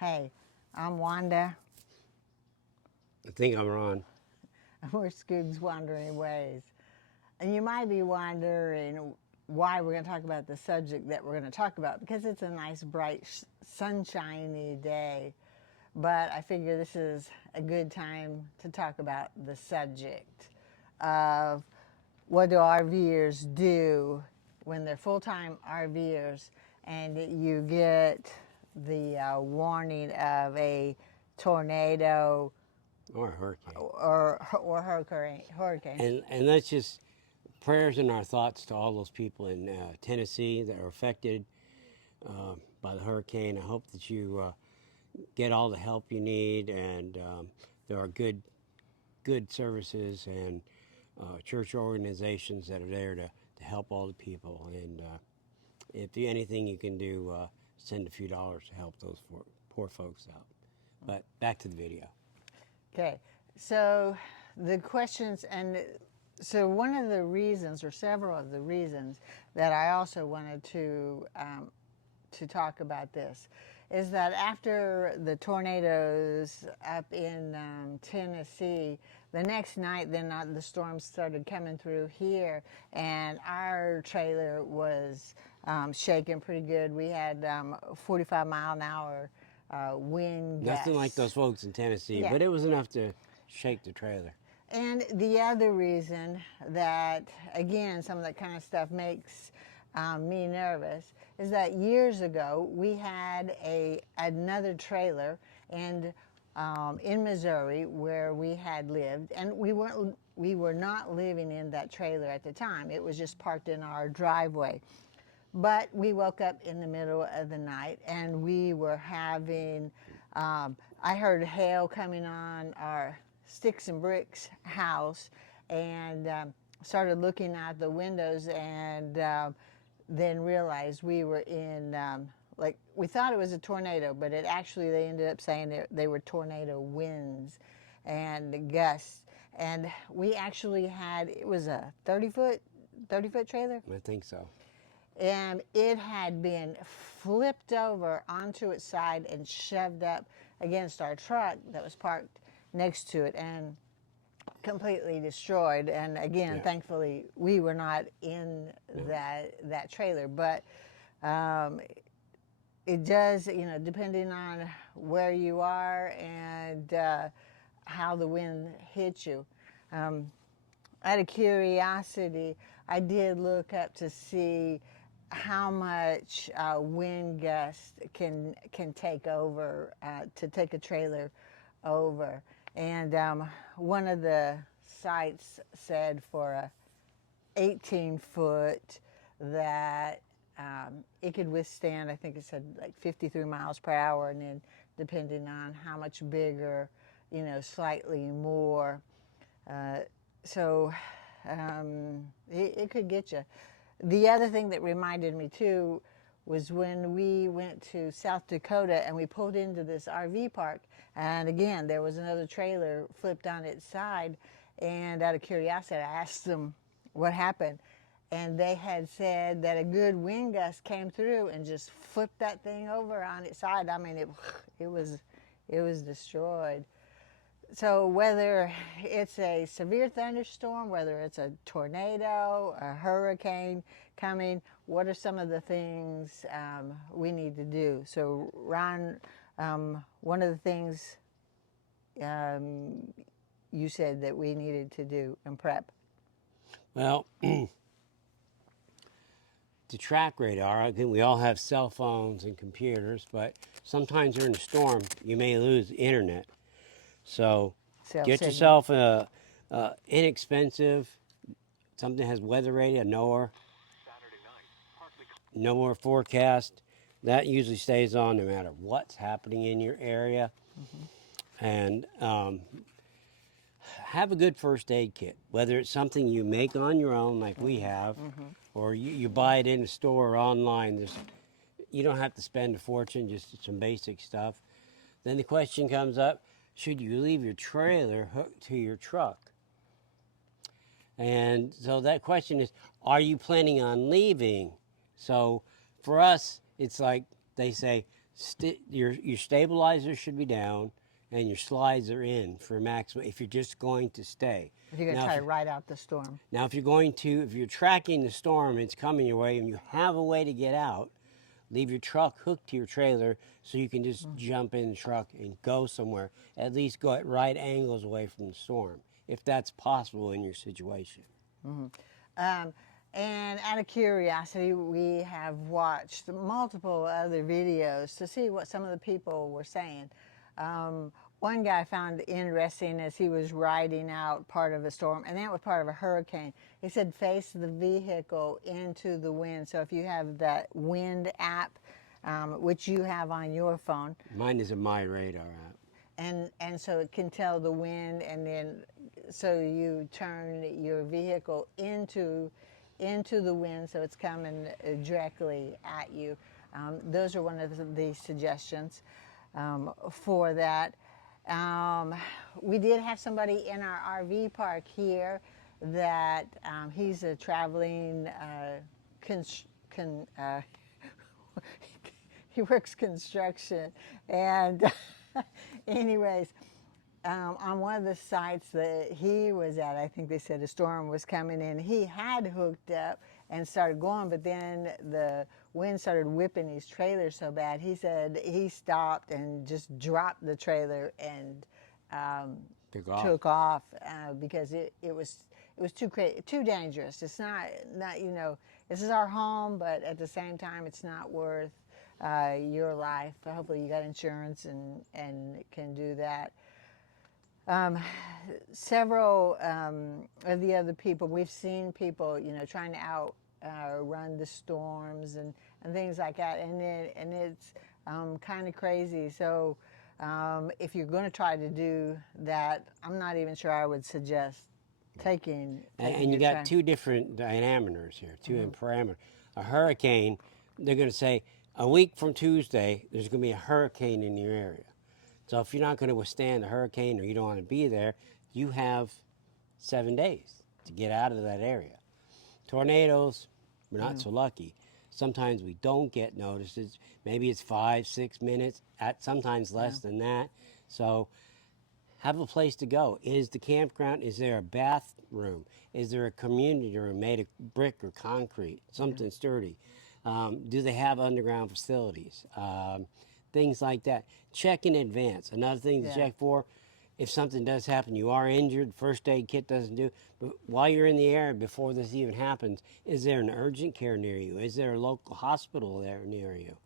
Hey, I'm Wanda. I think I'm Ron. We're Scoog's Wandering Ways. And you might be wondering why we're going to talk about the subject that we're going to talk about, because it's a nice, bright, sunshiny day. But I figure this is a good time to talk about the subject of what do RVers do when they're full-time RVers and you get the warning of a tornado Or a hurricane. or hurricane. And that's just prayers and our thoughts to all those people in Tennessee that are affected by the hurricane. I hope that you get all the help you need, and there are good services and church organizations that are there to help all the people. And if anything you can do, send a few dollars to help those poor folks out. But back to the video. Okay, so the questions, and so one of the reasons, or several of the reasons, that I also wanted to talk about this is that after the tornadoes up in Tennessee, the next night, then the storms started coming through here, and our trailer was shaking pretty good. We had 45-mile-an-hour wind gusts. Nothing like those folks in Tennessee, Yeah. but it was enough to shake the trailer. And the other reason that, again, some of that kind of stuff makes me nervous is that years ago we had another trailer and in Missouri where we had lived, and we were not living in that trailer at the time. It was just parked in our driveway. But we woke up in the middle of the night and we were having, I heard hail coming on our sticks and bricks house, and started looking out the windows, and then realized we were in, like, we thought it was a tornado, but it actually, they ended up saying they were tornado winds and gusts. And we actually had, it was a 30-foot trailer. I think so. And it had been flipped over onto its side and shoved up against our truck that was parked next to it and completely destroyed. And again, Yeah. thankfully, we were not in that trailer. But it does, depending on where you are and how the wind hits you. Out of curiosity, I did look up to see how much wind gust can take over, to take a trailer over. And one of the sites said for a 18-foot that it could withstand, I think it said like 53 miles per hour, and then depending on how much bigger, slightly more. So it could get you. The other thing that reminded me too was when we went to South Dakota and we pulled into this RV park, and again there was another trailer flipped on its side, and out of curiosity I asked them what happened, and they had said that a good wind gust came through and just flipped that thing over on its side. I mean, it was destroyed. So whether it's a severe thunderstorm, whether it's a tornado, a hurricane coming, what are some of the things we need to do? So Ron, one of the things you said that we needed to do and prep. Well, the track radar, I think we all have cell phones and computers, but sometimes during a storm, you may lose internet. So get yourself a inexpensive, something that has weather radio, NOAA forecast. That usually stays on no matter what's happening in your area. Mm-hmm. And have a good first aid kit, whether it's something you make on your own like we have, mm-hmm. or you buy it in a store or online. You don't have to spend a fortune, just some basic stuff. Then the question comes up, should you leave your trailer hooked to your truck? And so that question is, are you planning on leaving? So for us, it's like they say, Your stabilizer should be down, and your slides are in for maximum if you're just going to stay. If you're going to try to ride out the storm. Now, if you're tracking the storm, it's coming your way, and you have a way to get out, leave your truck hooked to your trailer so you can just jump in the truck and go somewhere. At least go at right angles away from the storm, if that's possible in your situation. And out of curiosity, we have watched multiple other videos to see what some of the people were saying. One guy found interesting as he was riding out part of a storm, and that was part of a hurricane. He said face the vehicle into the wind. So if you have that wind app, which you have on your phone. Mine is a My Radar app. And so it can tell the wind, and then so you turn your vehicle into the wind, so it's coming directly at you. Those are one of the suggestions for that. We did have somebody in our RV park here that he's a traveling he works construction, and anyways, on one of the sites that he was at, I think they said a storm was coming in. He had hooked up and started going, but then the wind started whipping his trailer so bad. He said he stopped and just dropped the trailer and took off because it was too dangerous. It's not this is our home, but at the same time, it's not worth your life. Hopefully, you got insurance and can do that. Several of the other people, we've seen people, trying to outrun the storms and things like that, and it's kind of crazy. So if you're going to try to do that, I'm not even sure I would suggest taking and you your got time. two different diameters here, parameters. A hurricane, they're going to say a week from Tuesday, there's going to be a hurricane in your area. So if you're not going to withstand a hurricane or you don't want to be there, you have 7 days to get out of that area. Tornadoes, we're not so lucky. Sometimes we don't get notices. Maybe it's 5-6 minutes, sometimes less than that. So have a place to go. Is the campground, is there a bathroom? Is there a community room made of brick or concrete, something sturdy? Do they have underground facilities? Things like that. Check in advance. Another thing to check for, if something does happen, you are injured, first aid kit doesn't do, but while you're in the area, before this even happens, is there an urgent care near you? Is there a local hospital there near you?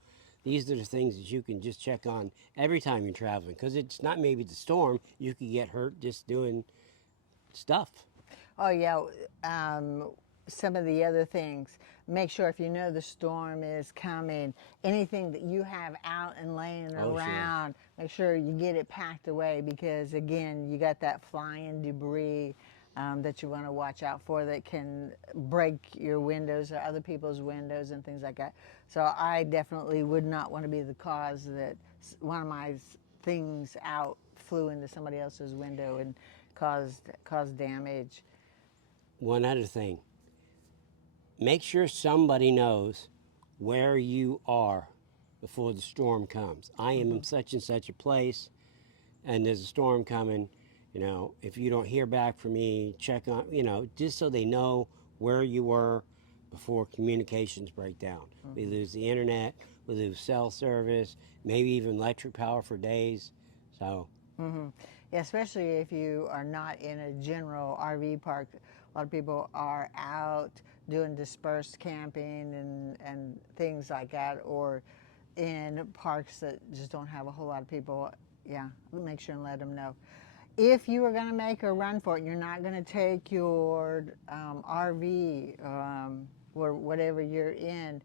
These are the things that you can just check on every time you're traveling, because it's not maybe the storm, you could get hurt just doing stuff. Oh yeah, some of the other things. Make sure if you know the storm is coming, anything that you have out and laying around, make sure you get it packed away, because again, you got that flying debris that you want to watch out for that can break your windows or other people's windows and things like that. So I definitely would not want to be the cause that one of my things out flew into somebody else's window and caused damage. One other thing, make sure somebody knows where you are before the storm comes. I am in such and such a place, and there's a storm coming. If you don't hear back from me, check on, just so they know where you were before communications break down. We lose the internet, we lose cell service, maybe even electric power for days. So. Yeah, especially if you are not in a general RV park. A lot of people are out doing dispersed camping and things like that, or in parks that just don't have a whole lot of people. Yeah, make sure and let them know. If you are going to make a run for it, you're not going to take your RV or whatever you're in,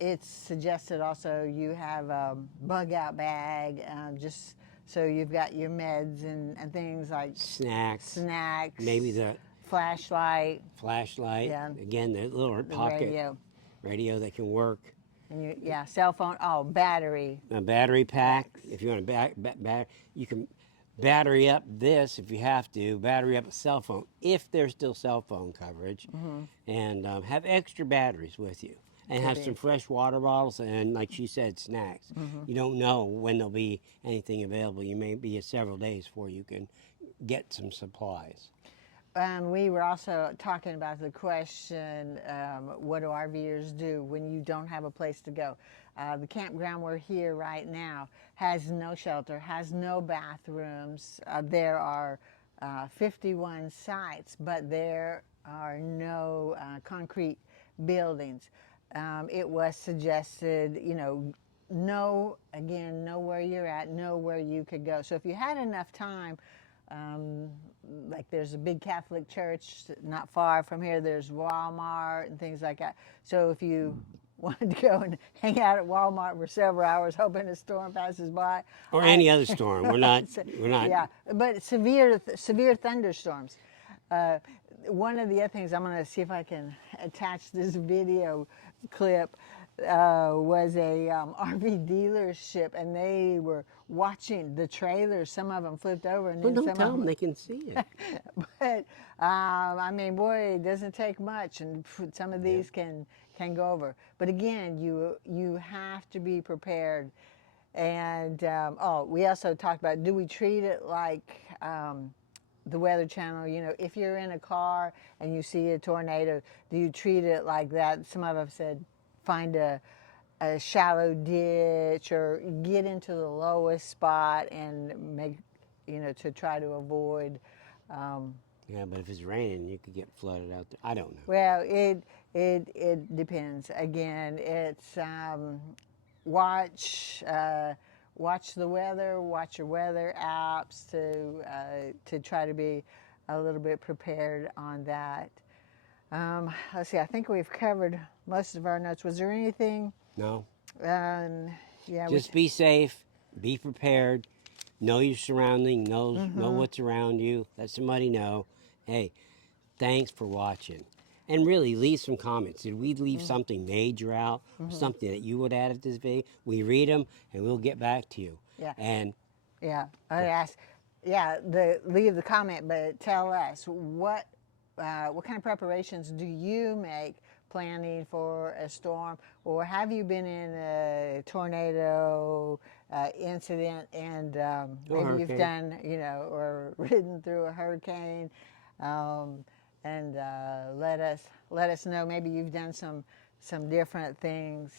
it's suggested also you have a bug out bag, just so you've got your meds and things like snacks, maybe the flashlight, again, the little pocket radio that can work, and cell phone, battery, a battery pack. If you want to you can battery up this if you have to, battery up a cell phone if there's still cell phone coverage, and have extra batteries with you. and have some fresh water bottles and, like she said, snacks. You don't know when there'll be anything available. You may be several days before you can get some supplies. We were also talking about the question, what do RVers do when you don't have a place to go? The campground we're here right now has no shelter, has no bathrooms. There are 51 sites, but there are no concrete buildings. It was suggested, know where you're at, know where you could go. So if you had enough time, like there's a big Catholic church not far from here, there's Walmart and things like that. So if you wanted to go and hang out at Walmart for several hours hoping a storm passes by. Or any other storm. We're not. Yeah, but severe thunderstorms. One of the other things, I'm going to see if I can attach this video clip, was a RV dealership, and they were watching the trailers. Some of them flipped over, and Well, then don't some tell of them them. they can see it. But I mean, boy, it doesn't take much, and some of these can go over. But again, you have to be prepared. And we also talked about, do we treat it like the Weather Channel? If you're in a car and you see a tornado, do you treat it like that? Some of them said, find a shallow ditch or get into the lowest spot and make, to try to avoid. Yeah, but if it's raining, you could get flooded out there. I don't know. Well, it depends. Again, it's watch the weather, watch your weather apps to try to be a little bit prepared on that. Let's see. I think we've covered most of our notes. Was there anything? No. Yeah. Just be safe. Be prepared. Know your surrounding. Know what's around you. Let somebody know. Hey, thanks for watching. And really, leave some comments. Did we leave something major out? Something that you would add to this video? We read them, and we'll get back to you. Yeah. And I asked. Yeah. Leave the comment, but tell us what kind of preparations do you make planning for a storm, or have you been in a tornado incident and maybe you've done, or ridden through a hurricane, and let us know. Maybe you've done some different things.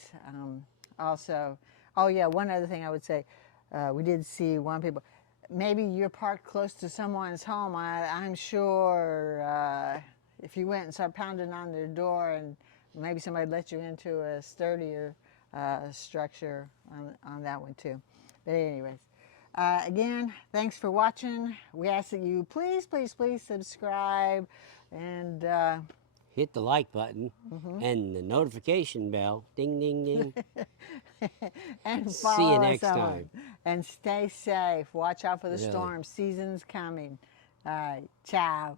Also, oh yeah, one other thing I would say, we did see one people. Maybe you're parked close to someone's home. I'm sure if you went and started pounding on their door, and maybe somebody let you into a sturdier structure on that one too. But anyways, again, thanks for watching. We ask that you please subscribe and hit the like button and the notification bell. Ding, ding, ding. and See follow you next us on. time. And stay safe. Watch out for the Really. storm. Season's coming. All right. Ciao.